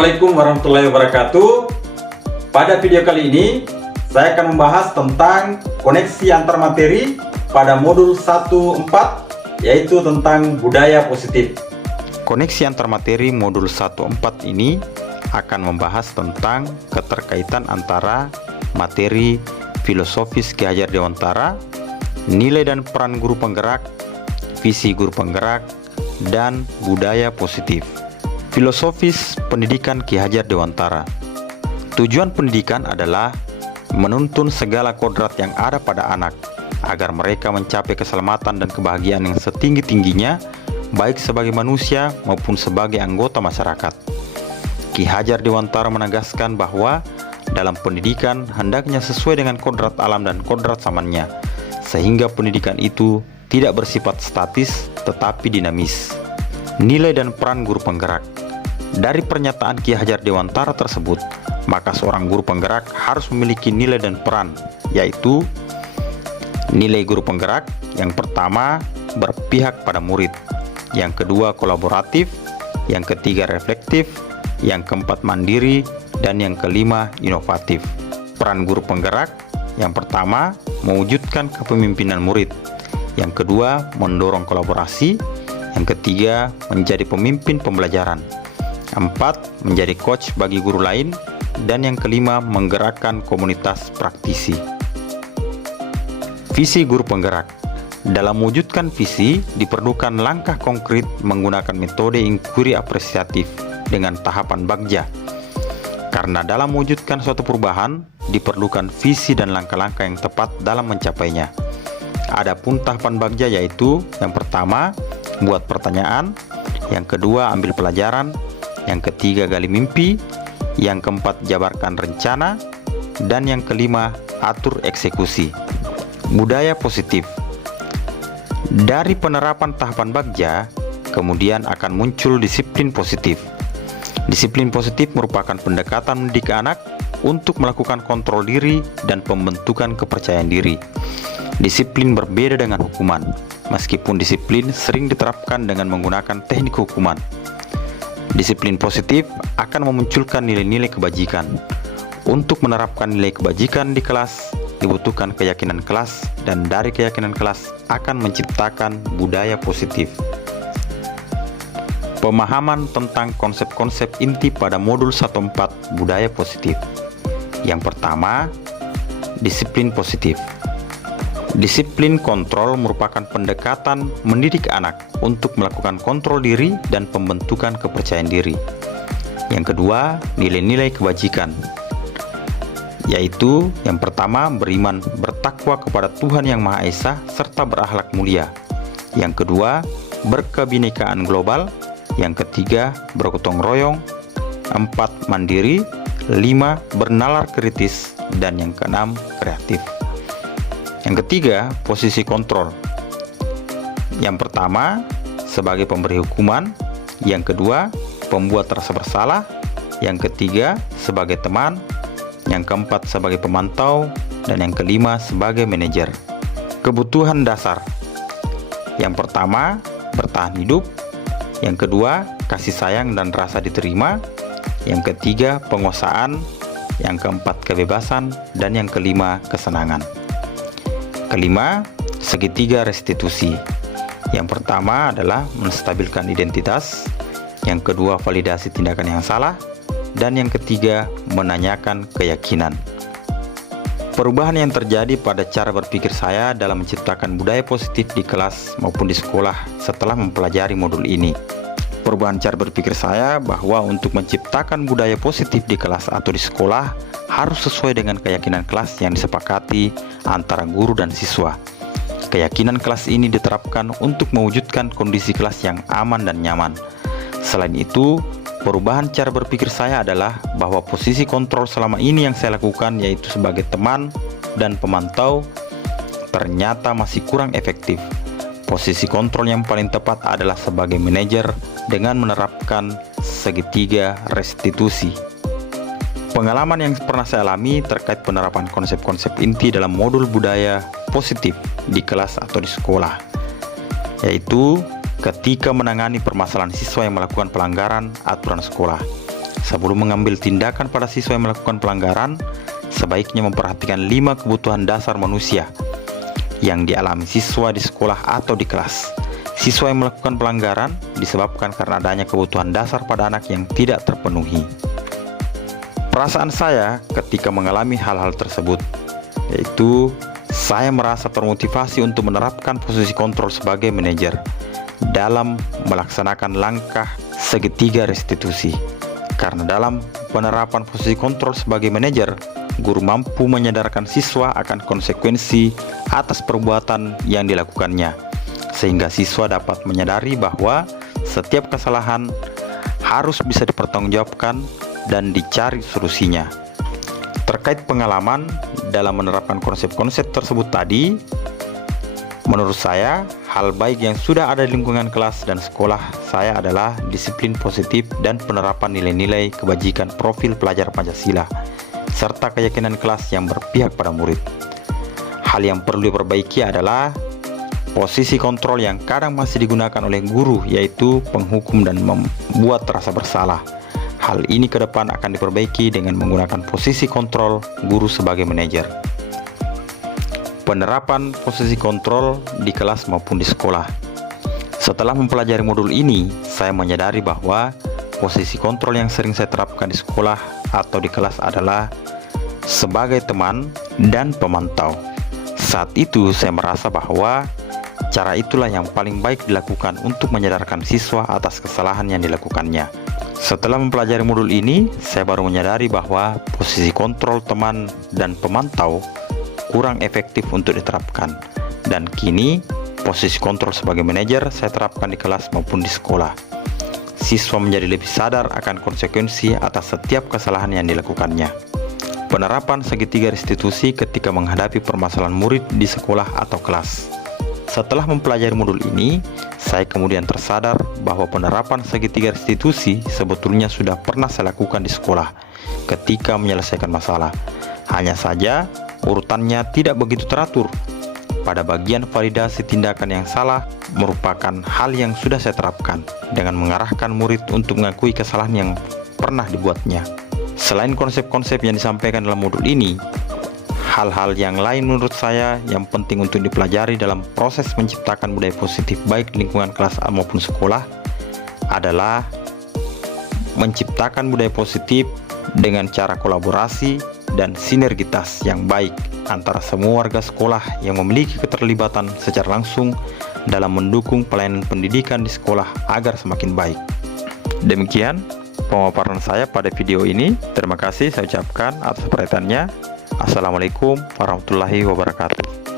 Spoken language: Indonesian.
Assalamualaikum warahmatullahi wabarakatuh. Pada video kali ini saya akan membahas tentang koneksi antar materi pada modul 1.4, yaitu tentang budaya positif. Koneksi antar materi modul 1.4 ini akan membahas tentang keterkaitan antara materi filosofis Ki Hajar Dewantara, nilai dan peran guru penggerak, visi guru penggerak, dan budaya positif. Filosofis pendidikan Ki Hajar Dewantara. Tujuan pendidikan adalah menuntun segala kodrat yang ada pada anak agar mereka mencapai keselamatan dan kebahagiaan yang setinggi-tingginya, baik sebagai manusia maupun sebagai anggota masyarakat. Ki Hajar Dewantara menegaskan bahwa dalam pendidikan hendaknya sesuai dengan kodrat alam dan kodrat zamannya, sehingga pendidikan itu tidak bersifat statis tetapi dinamis. Nilai dan peran guru penggerak. Dari pernyataan Ki Hajar Dewantara tersebut, maka seorang guru penggerak harus memiliki nilai dan peran, yaitu nilai guru penggerak yang pertama berpihak pada murid, yang kedua kolaboratif, yang ketiga reflektif, yang keempat mandiri, dan yang kelima inovatif. Peran guru penggerak yang pertama mewujudkan kepemimpinan murid, yang kedua mendorong kolaborasi, yang ketiga menjadi pemimpin pembelajaran, empat menjadi coach bagi guru lain, dan yang kelima menggerakkan komunitas praktisi. Visi guru penggerak. Dalam mewujudkan visi diperlukan langkah konkret menggunakan metode inquiry apresiatif dengan tahapan bagja. Karena dalam mewujudkan suatu perubahan diperlukan visi dan langkah-langkah yang tepat dalam mencapainya. Adapun tahapan bagja yaitu yang pertama buat pertanyaan, yang kedua ambil pelajaran, yang ketiga gali mimpi, yang keempat jabarkan rencana, dan yang kelima atur eksekusi. Budaya positif. Dari penerapan tahapan bagja, kemudian akan muncul disiplin positif. Disiplin positif merupakan pendekatan mendidik anak untuk melakukan kontrol diri dan pembentukan kepercayaan diri. Disiplin berbeda dengan hukuman, meskipun disiplin sering diterapkan dengan menggunakan teknik hukuman. Disiplin positif akan memunculkan nilai-nilai kebajikan. Untuk menerapkan nilai kebajikan di kelas, dibutuhkan keyakinan kelas, dan dari keyakinan kelas akan menciptakan budaya positif. Pemahaman tentang konsep-konsep inti pada modul 1.4 budaya positif. Yang pertama, disiplin positif. Disiplin kontrol merupakan pendekatan mendidik anak untuk melakukan kontrol diri dan pembentukan kepercayaan diri. Yang kedua, nilai-nilai kebajikan, yaitu yang pertama beriman bertakwa kepada Tuhan Yang Maha Esa serta berakhlak mulia. Yang kedua, berkebinekaan global. Yang ketiga, bergotong royong. Empat, mandiri. Lima, bernalar kritis. Dan yang keenam, kreatif. Yang ketiga, posisi kontrol. Yang pertama, sebagai pemberi hukuman. Yang kedua, pembuat rasa bersalah. Yang ketiga, sebagai teman. Yang keempat, sebagai pemantau. Dan yang kelima, sebagai manajer. Kebutuhan dasar. Yang pertama, bertahan hidup. Yang kedua, kasih sayang dan rasa diterima. Yang ketiga, penguasaan. Yang keempat, kebebasan. Dan yang kelima, kesenangan. Kelima, segitiga restitusi. Yang pertama adalah menstabilkan identitas. Yang kedua, validasi tindakan yang salah. Dan yang ketiga, menanyakan keyakinan. Perubahan yang terjadi pada cara berpikir saya dalam menciptakan budaya positif di kelas maupun di sekolah setelah mempelajari modul ini. Perubahan cara berpikir saya bahwa untuk menciptakan budaya positif di kelas atau di sekolah harus sesuai dengan keyakinan kelas yang disepakati antara guru dan siswa. Keyakinan kelas ini diterapkan untuk mewujudkan kondisi kelas yang aman dan nyaman. Selain itu, perubahan cara berpikir saya adalah bahwa posisi kontrol selama ini yang saya lakukan, yaitu sebagai teman dan pemantau, ternyata masih kurang efektif. Posisi kontrol yang paling tepat adalah sebagai manajer dengan menerapkan segitiga restitusi. Pengalaman yang pernah saya alami terkait penerapan konsep-konsep inti dalam modul budaya positif di kelas atau di sekolah, yaitu ketika menangani permasalahan siswa yang melakukan pelanggaran aturan sekolah. Sebelum mengambil tindakan pada siswa yang melakukan pelanggaran, sebaiknya memperhatikan 5 kebutuhan dasar manusia yang dialami siswa di sekolah atau di kelas. Siswa yang melakukan pelanggaran disebabkan karena adanya kebutuhan dasar pada anak yang tidak terpenuhi. Perasaan saya ketika mengalami hal-hal tersebut, yaitu saya merasa termotivasi untuk menerapkan posisi kontrol sebagai manajer dalam melaksanakan langkah segitiga restitusi. Karena dalam penerapan posisi kontrol sebagai manajer, guru mampu menyadarkan siswa akan konsekuensi atas perbuatan yang dilakukannya, sehingga siswa dapat menyadari bahwa setiap kesalahan harus bisa dipertanggungjawabkan dan dicari solusinya. Terkait pengalaman dalam menerapkan konsep-konsep tersebut tadi, menurut saya, hal baik yang sudah ada di lingkungan kelas dan sekolah saya adalah disiplin positif dan penerapan nilai-nilai kebajikan profil pelajar Pancasila, serta keyakinan kelas yang berpihak pada murid. Hal yang perlu diperbaiki adalah posisi kontrol yang kadang masih digunakan oleh guru, yaitu penghukum dan membuat rasa bersalah. Hal ini ke depan akan diperbaiki dengan menggunakan posisi kontrol guru sebagai manajer. Penerapan posisi kontrol di kelas maupun di sekolah. Setelah mempelajari modul ini, saya menyadari bahwa posisi kontrol yang sering saya terapkan di sekolah atau di kelas adalah sebagai teman dan pemantau. Saat itu saya merasa bahwa cara itulah yang paling baik dilakukan untuk menyadarkan siswa atas kesalahan yang dilakukannya. Setelah mempelajari modul ini, saya baru menyadari bahwa posisi kontrol teman dan pemantau kurang efektif untuk diterapkan, dan kini posisi kontrol sebagai manajer saya terapkan di kelas maupun di sekolah. Siswa menjadi lebih sadar akan konsekuensi atas setiap kesalahan yang dilakukannya. Penerapan segitiga restitusi ketika menghadapi permasalahan murid di sekolah atau kelas. Setelah mempelajari modul ini, saya kemudian tersadar bahwa penerapan segitiga restitusi sebetulnya sudah pernah saya lakukan di sekolah ketika menyelesaikan masalah. Hanya saja urutannya tidak begitu teratur. Pada bagian validasi tindakan yang salah merupakan hal yang sudah saya terapkan dengan mengarahkan murid untuk mengakui kesalahan yang pernah dibuatnya. Selain konsep-konsep yang disampaikan dalam modul ini, hal-hal yang lain menurut saya yang penting untuk dipelajari dalam proses menciptakan budaya positif baik di lingkungan kelas maupun sekolah adalah menciptakan budaya positif dengan cara kolaborasi dan sinergitas yang baik antara semua warga sekolah yang memiliki keterlibatan secara langsung dalam mendukung pelayanan pendidikan di sekolah agar semakin baik. Demikian pemaparan saya pada video ini. Terima kasih saya ucapkan atas perhatiannya. Assalamualaikum warahmatullahi wabarakatuh.